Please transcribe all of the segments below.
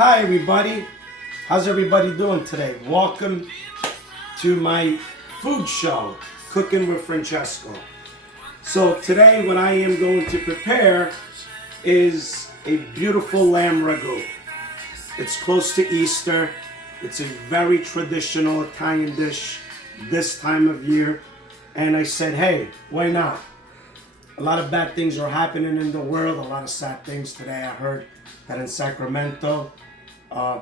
Hi everybody, how's everybody doing today? Welcome to my food show, Cooking with Francesco. So today what I am going to prepare is a beautiful lamb ragu. It's close to Easter. It's a very traditional Italian dish this time of year. And I said, hey, why not? A lot of bad things are happening in the world, a lot of sad things today. I heard that in Sacramento,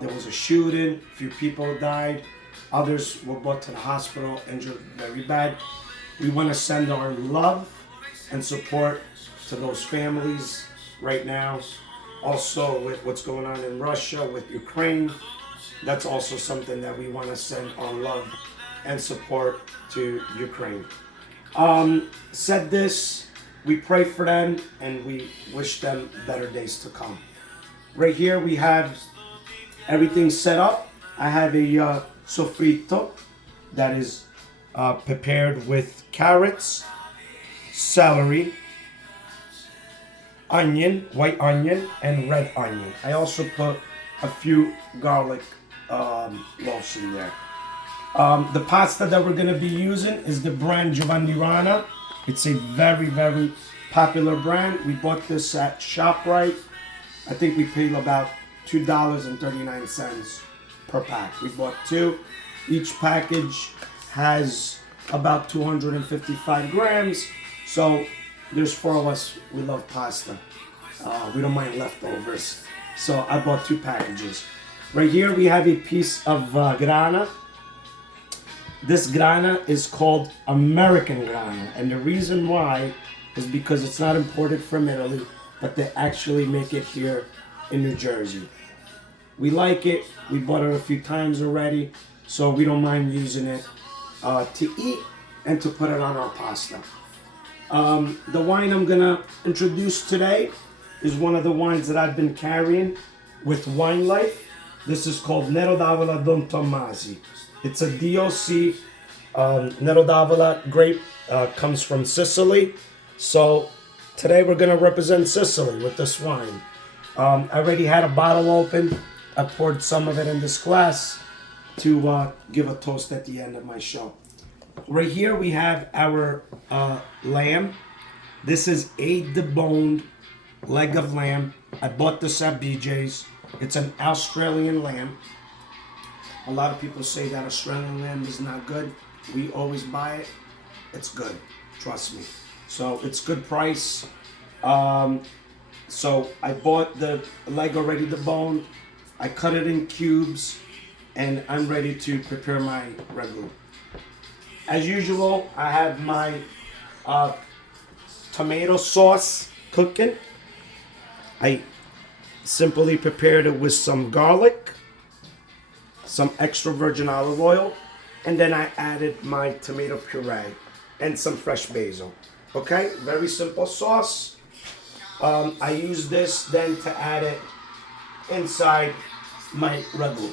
there was a shooting, a few people died, others were brought to the hospital, injured very bad. We want to send our love and support to those families right now. Also with what's going on in Russia, with Ukraine, that's also something that we want to send our love and support to Ukraine. Said this, we pray for them and we wish them better days to come. Right here we have everything set up. I have a sofrito that is prepared with carrots, celery, onion, white onion, and red onion. I also put a few garlic loaves in there. The pasta that we're going to be using is the brand Giovanni Rana. It's a very, very popular brand. We bought this at ShopRite. I think we paid about $2.39 per pack. We bought two. Each package has about 255 grams. So there's four of us. We love pasta. We don't mind leftovers. So I bought two packages. Right here we have a piece of grana. This grana is called American grana, and the reason why is because it's not imported from Italy, but they actually make it here in New Jersey. We like it. We bought it a few times already, so we don't mind using it to eat and to put it on our pasta. The wine I'm gonna introduce today is one of the wines that I've been carrying with Wine Life. This is called Nero d'Avola Don Tommasi. It's a DOC. Nero d'Avola grape comes from Sicily. So today we're going to represent Sicily with this wine. I already had a bottle open. I poured some of it in this glass to give a toast at the end of my show. Right here we have our lamb. This is a deboned leg of lamb. I bought this at BJ's. It's an Australian lamb. A lot of people say that Australian lamb is not good. We always buy it. It's good. Trust me. So it's good price. So I bought the leg already deboned. I cut it in cubes and I'm ready to prepare my ragu. As usual, I have my tomato sauce cooking. I simply prepared it with some garlic, some extra virgin olive oil, and then I added my tomato puree and some fresh basil. Okay, very simple sauce. I use this then to add it inside my ragu.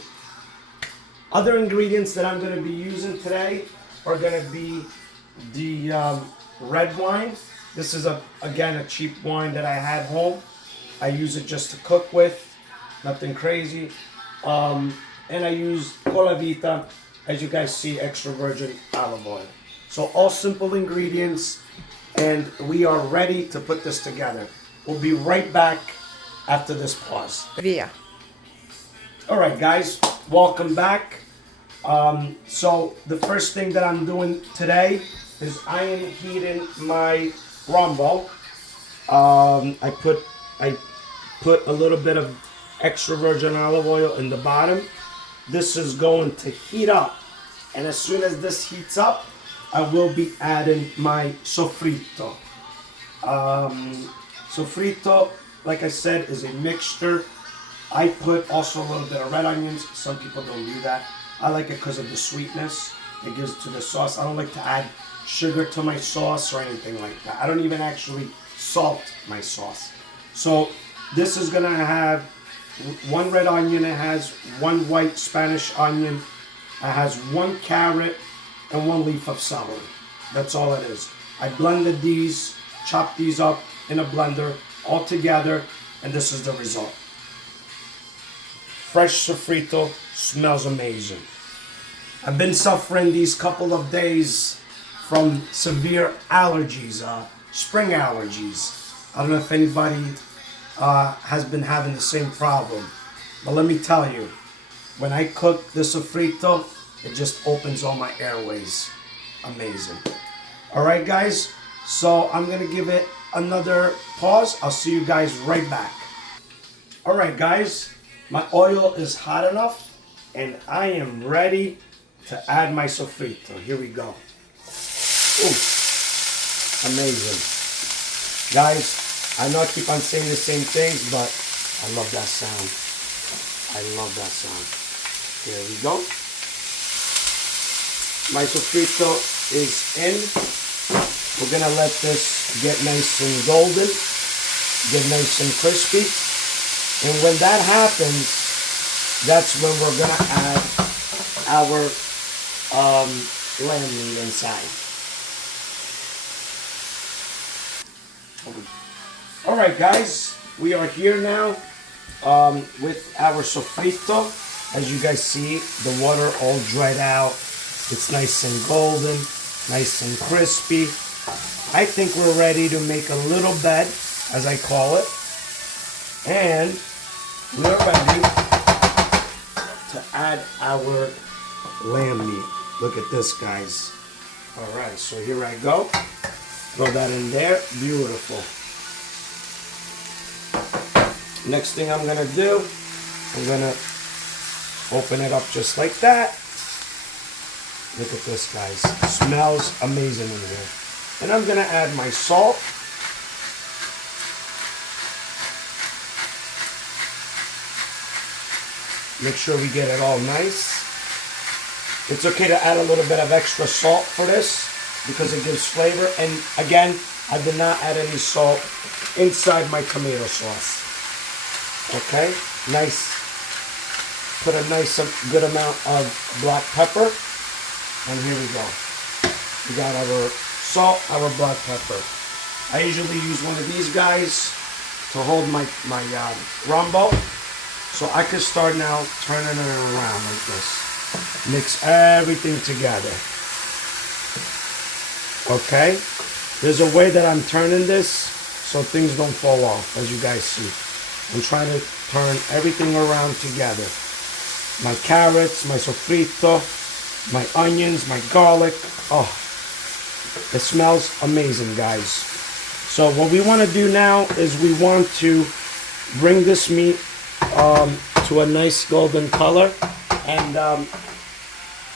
Other ingredients that I'm going to be using today are going to be the red wine. This is again a cheap wine that I had home. I use it just to cook with, nothing crazy. And I use Cola Vita, as you guys see, extra virgin olive oil. So all simple ingredients, and we are ready to put this together. We'll be right back after this pause. Via. All right, guys, welcome back. So the first thing that I'm doing today is I am heating my rombo. I put a little bit of extra virgin olive oil in the bottom. This is going to heat up, and as soon as this heats up, I will be adding my sofrito. Sofrito, like I said, is a mixture. I put also a little bit of red onions. Some people don't do that. I like it because of the sweetness it gives to the sauce. I don't like to add sugar to my sauce or anything like that. I don't even actually salt my sauce. So this is gonna have one red onion. It has one white Spanish onion. It has one carrot and one leaf of celery. That's all it is. I blended these, chopped these up in a blender all together, and this is the result. fresh sofrito smells amazing. I've been suffering these couple of days from severe allergies, spring allergies. I don't know if anybody has been having the same problem. But let me tell you, when I cook the sofrito, it just opens all my airways. Amazing. Alright guys, so I'm going to give it another pause. I'll see you guys right back. Alright guys, my oil is hot enough and I am ready to add my sofrito. Here we go. Ooh, amazing. Guys, I know I keep on saying the same things, but I love that sound. I love that sound. There we go. My sofrito is in. We're gonna let this get nice and golden, get nice and crispy. And when that happens, that's when we're gonna add our lamb meat inside. Alright guys, we are here now with our sofrito. As you guys see, the water all dried out. It's nice and golden, nice and crispy. I think we're ready to make a little bed, as I call it. And we're ready to add our lamb meat. Look at this, guys. Alright, so here I go. Throw that in there. Beautiful. Next thing I'm going to do, I'm going to open it up just like that. Look at this, guys. It smells amazing in here. And I'm going to add my salt. Make sure we get it all nice. It's okay to add a little bit of extra salt for this because it gives flavor. And again, I did not add any salt inside my tomato sauce. Okay, nice. Put a nice good amount of black pepper. And here we go. We got our salt, our black pepper. I usually use one of these guys to hold my rombo. So I can start now turning it around like this. Mix everything together. Okay? There's a way that I'm turning this so things don't fall off, as you guys see. I'm trying to turn everything around together. My carrots, my sofrito, my onions, my garlic. Oh, it smells amazing, guys. So what we want to do now is we want to bring this meat to a nice golden color. And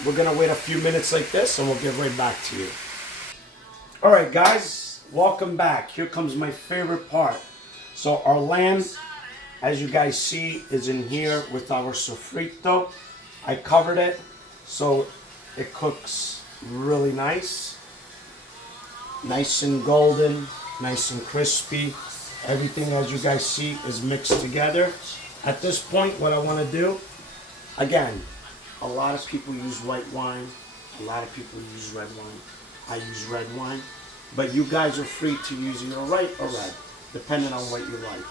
we're going to wait a few minutes like this and we'll get right back to you. Alright guys, welcome back. Here comes my favorite part. So our lamb, as you guys see, is in here with our sofrito. I covered it so it cooks really nice. Nice and golden, nice and crispy. Everything, as you guys see, is mixed together. At this point, what I want to do, again, a lot of people use white wine. A lot of people use red wine. I use red wine. But you guys are free to use either white or red, depending on what you like.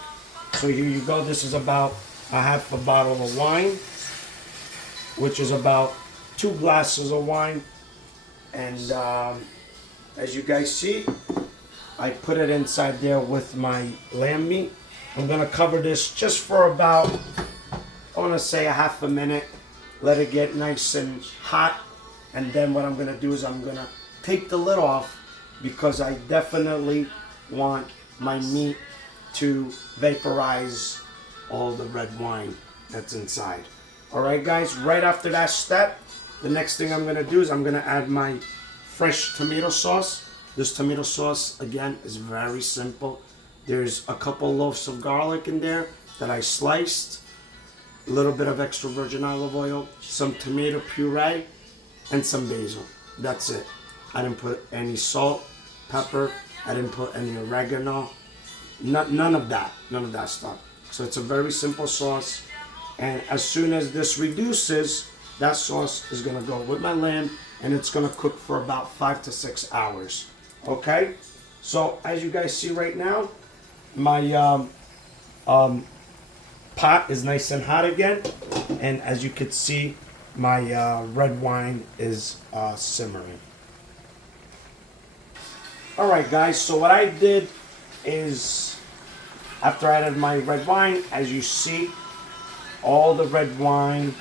So here you go. This is about a half a bottle of wine, which is about 2 glasses of wine. And as you guys see, I put it inside there with my lamb meat. I'm going to cover this just for about, I want to say a half a minute. Let it get nice and hot. And then what I'm going to do is I'm going to take the lid off because I definitely want my meat to vaporize all the red wine that's inside. Alright guys, right after that step, the next thing I'm going to do is I'm going to add my fresh tomato sauce. This tomato sauce, again, is very simple. There's a couple loaves of garlic in there that I sliced, a little bit of extra virgin olive oil, some tomato puree, and some basil. That's it. I didn't put any salt, pepper, I didn't put any oregano, none of that stuff. So it's a very simple sauce, and as soon as this reduces, that sauce is gonna go with my lamb, and it's gonna cook for about 5 to 6 hours. Okay, so as you guys see right now, my pot is nice and hot again. And as you can see, my red wine is simmering. Alright guys, so what I did is, after I added my red wine, as you see, all the red wine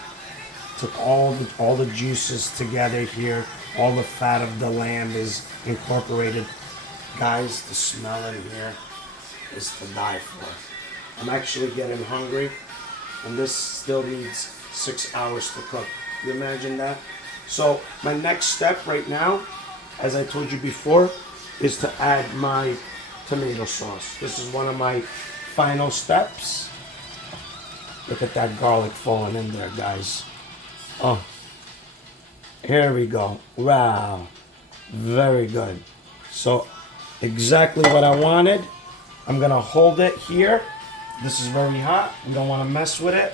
took all the juices together here. All the fat of the lamb is incorporated. Guys, the smell in here is to die for. I'm actually getting hungry, and this still needs 6 hours to cook. You imagine that? So my next step right now, as I told you before, is to add my tomato sauce. This is one of my final steps. Look at that garlic falling in there, guys. Oh, here we go. Wow, very good. So exactly what I wanted. I'm gonna hold it here. This is very hot. We don't want to mess with it.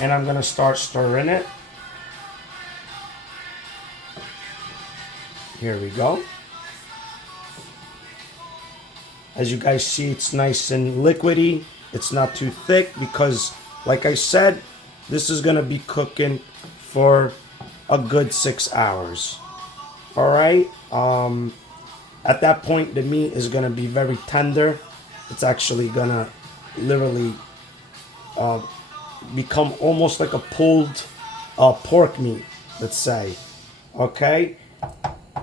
And I'm gonna start stirring it. Here we go. As you guys see, it's nice and liquidy. It's not too thick because, like I said, this is gonna be cooking for a good 6 hours. All right. At that point, the meat is gonna be very tender. It's actually gonna literally become almost like a pulled pork meat, let's say. Okay.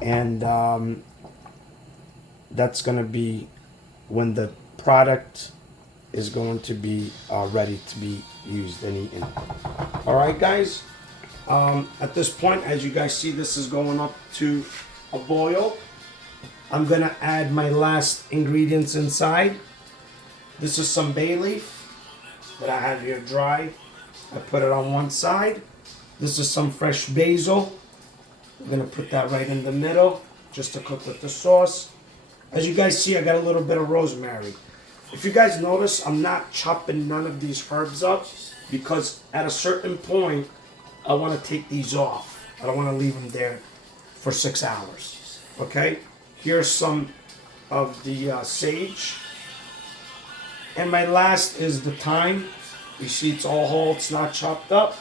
And that's gonna be when the product is going to be ready to be used and eaten. All right, guys. At this point, as you guys see, this is going up to a boil. I'm gonna add my last ingredients inside. This is some bay leaf that I have here dry. I put it on one side. This is some fresh basil. I'm gonna put that right in the middle just to cook with the sauce. As you guys see, I got a little bit of rosemary. If you guys notice, I'm not chopping none of these herbs up because at a certain point, I want to take these off. I don't want to leave them there for 6 hours. Okay? Here's some of the sage. And my last is the thyme. You see it's all whole, it's not chopped up.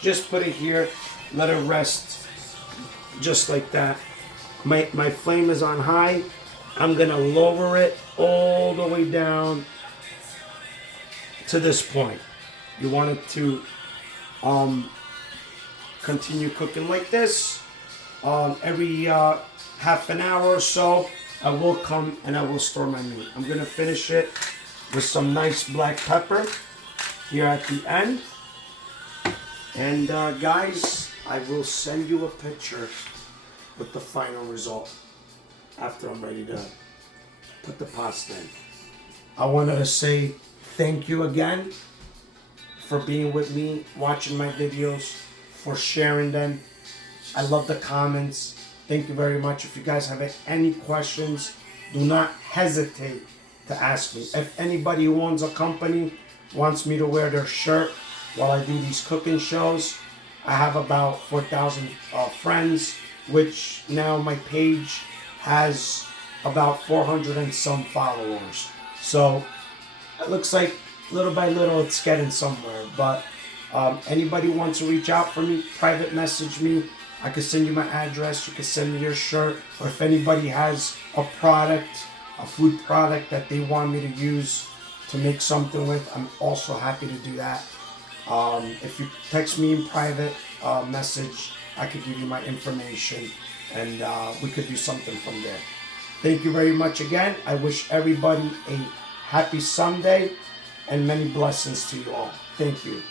Just put it here, let it rest just like that. My flame is on high. I'm gonna lower it all the way down to this point. You want it to continue cooking like this. Every half an hour or so, I will come and I will store my meat. I'm gonna finish it with some nice black pepper here at the end. And guys, I will send you a picture with the final result after I'm ready to put the pasta in. I wanted to say thank you again for being with me, watching my videos, for sharing them. I love the comments. Thank you very much. If you guys have any questions, do not hesitate to ask me. If anybody who owns a company wants me to wear their shirt while I do these cooking shows, I have about 4,000 friends, which now my page has about 400 and some followers. So it looks like little by little it's getting somewhere. But anybody wants to reach out for me, private message me. I can send you my address. You can send me your shirt. Or if anybody has a product, a food product that they want me to use to make something with, I'm also happy to do that. If you text me in private message, I could give you my information and we could do something from there. Thank you very much again. I wish everybody a happy Sunday and many blessings to you all. Thank you.